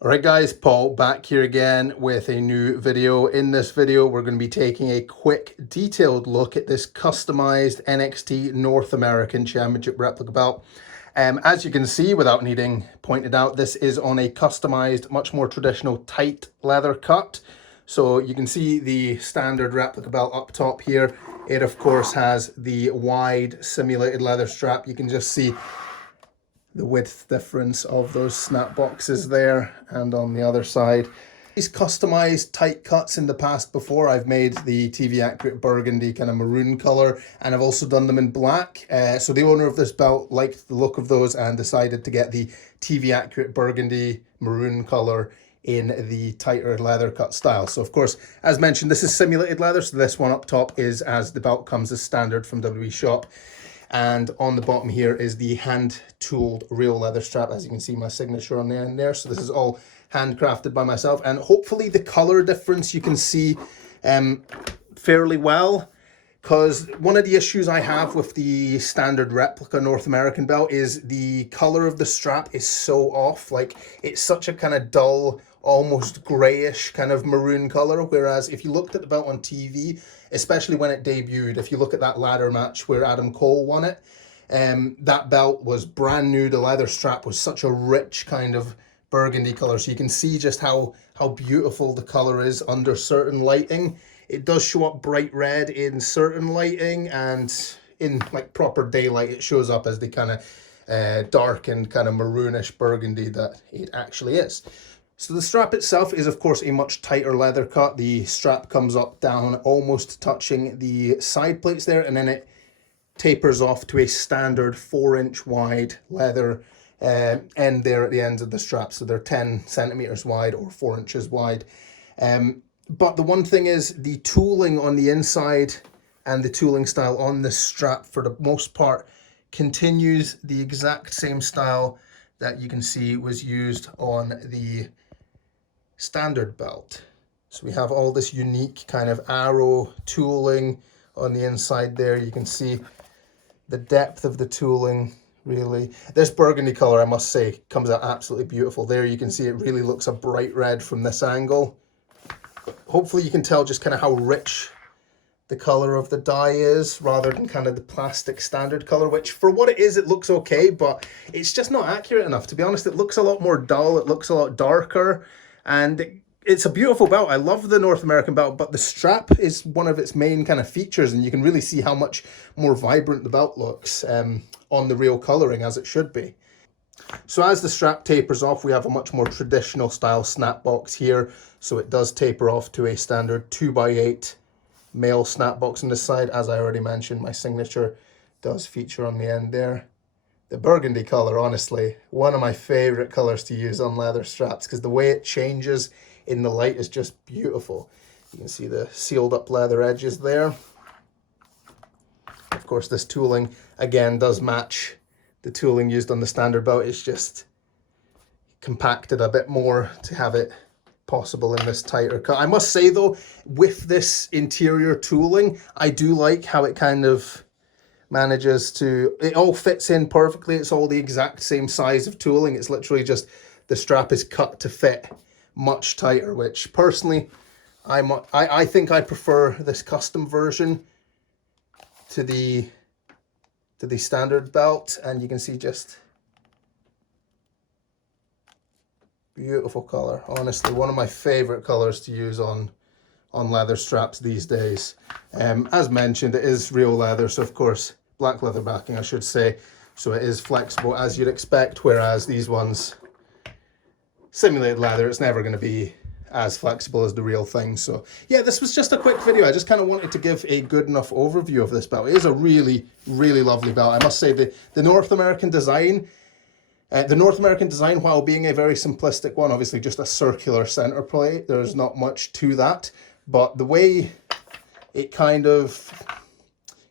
Alright guys, Paul back here again with a new video. In this video, we're going to be taking a quick detailed look at this customized NXT North American Championship replica belt. As you can see, without needing pointed out, this is on a customized, much more traditional tight leather cut. So you can see the standard replica belt up top here. It of course has the wide simulated leather strap. You can just see the width difference of those snap boxes there, and on the other side these customized tight cuts. In the past, before, I've made the TV accurate burgundy kind of maroon color, and I've also done them in black. So the owner of this belt liked the look of those and decided to get the TV accurate burgundy maroon color in the tighter leather cut style. So of course, as mentioned, this is simulated leather, so this one up top is as the belt comes as standard from WWE shop. And on the bottom here is the hand-tooled real leather strap. As you can see, my signature on the end there. So this is all handcrafted by myself. And hopefully the color difference you can see fairly well. Because one of the issues I have with the standard replica North American belt is the color of the strap is so off. Like, it's such a kind of dull, almost grayish kind of maroon color. Whereas if you looked at the belt on TV, especially when it debuted, if you look at that ladder match where Adam Cole won it, that belt was brand new. The leather strap was such a rich kind of burgundy color. So you can see just how beautiful the color is under certain lighting. It does show up bright red in certain lighting, and in like proper daylight it shows up as the kind of darkened kind of maroonish burgundy that it actually is. So the strap itself is of course a much tighter leather cut. The strap comes up down almost touching the side plates there, and then it tapers off to a standard 4-inch wide leather end there at the ends of the strap. So they're 10 centimeters wide or 4 inches wide. But the one thing is, the tooling on the inside and the tooling style on this strap for the most part continues the exact same style that you can see was used on the standard belt. So we have all this unique kind of arrow tooling on the inside there. You can see the depth of the tooling. Really, this burgundy color, I must say, comes out absolutely beautiful. There you can see it really looks a bright red from this angle. Hopefully you can tell just kind of how rich the color of the dye is, rather than kind of the plastic standard color, which for what it is, it looks okay, but it's just not accurate enough. To be honest, it looks a lot more dull, it looks a lot darker, and it's a beautiful belt. I love the North American belt, but the strap is one of its main kind of features, and you can really see how much more vibrant the belt looks on the real coloring, as it should be. So as the strap tapers off, we have a much more traditional style snap box here. So it does taper off to a standard 2x8 male snap box on this side. As I already mentioned, my signature does feature on the end there. The burgundy color, honestly, one of my favorite colors to use on leather straps, because the way it changes in the light is just beautiful. You can see the sealed up leather edges there. Of course, this tooling again does match the tooling used on the standard belt. It's just compacted a bit more to have it possible in this tighter cut. I must say though, with this interior tooling, I do like how it kind of manages to, it all fits in perfectly. It's all the exact same size of tooling. It's literally just the strap is cut to fit much tighter, which personally, I think I prefer this custom version to the standard belt. And you can see just beautiful color. Honestly, one of my favorite colors to use on leather straps these days. As mentioned, it is real leather, so of course black leather backing, I should say, so it is flexible as you'd expect, whereas these ones, simulated leather, it's never going to be as flexible as the real thing. So yeah, this was just a quick video. I just kind of wanted to give a good enough overview of this belt. It is a really, really lovely belt. I must say the North American design, while being a very simplistic one, obviously just a circular center plate, there's not much to that, but the way it kind of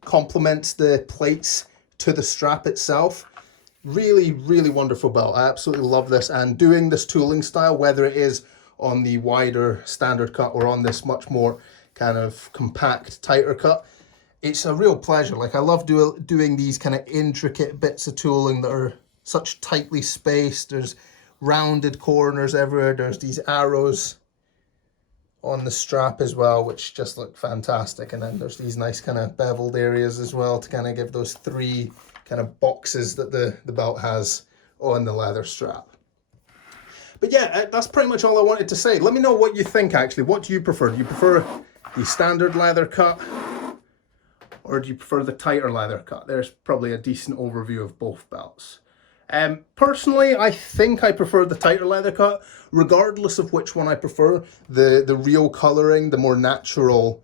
complements the plates to the strap itself, really, really wonderful belt. I absolutely love this, and doing this tooling style, whether it is on the wider standard cut or on this much more kind of compact, tighter cut, it's a real pleasure. Like, I love doing these kind of intricate bits of tooling that are such tightly spaced. There's rounded corners everywhere. There's these arrows on the strap as well, which just look fantastic. And then there's these nice kind of beveled areas as well to kind of give those three kind of boxes that the belt has on the leather strap. But yeah, that's pretty much all I wanted to say. Let me know what you think, actually. What do you prefer? Do you prefer the standard leather cut, or do you prefer the tighter leather cut? There's probably a decent overview of both belts. Personally, I think I prefer the tighter leather cut, regardless of which one I prefer. The real coloring, the more natural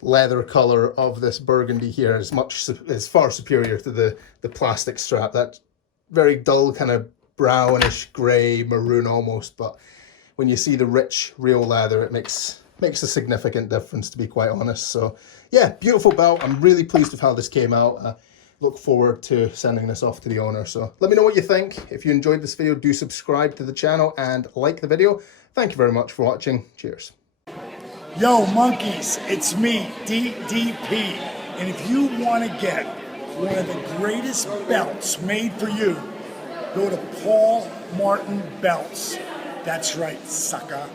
leather color of this burgundy here is far superior to the plastic strap. That very dull kind of brownish gray maroon almost, but when you see the rich real leather, it makes a significant difference, to be quite honest. So yeah, beautiful belt. I'm really pleased with how this came out. Look forward to sending this off to the owner. So let me know what you think. If you enjoyed this video, do subscribe to the channel and like the video. Thank you very much for watching. Cheers. Yo, monkeys, it's me, DDP. And if you want to get one of the greatest belts made for you, go to Paulmartinbelts. That's right, sucker.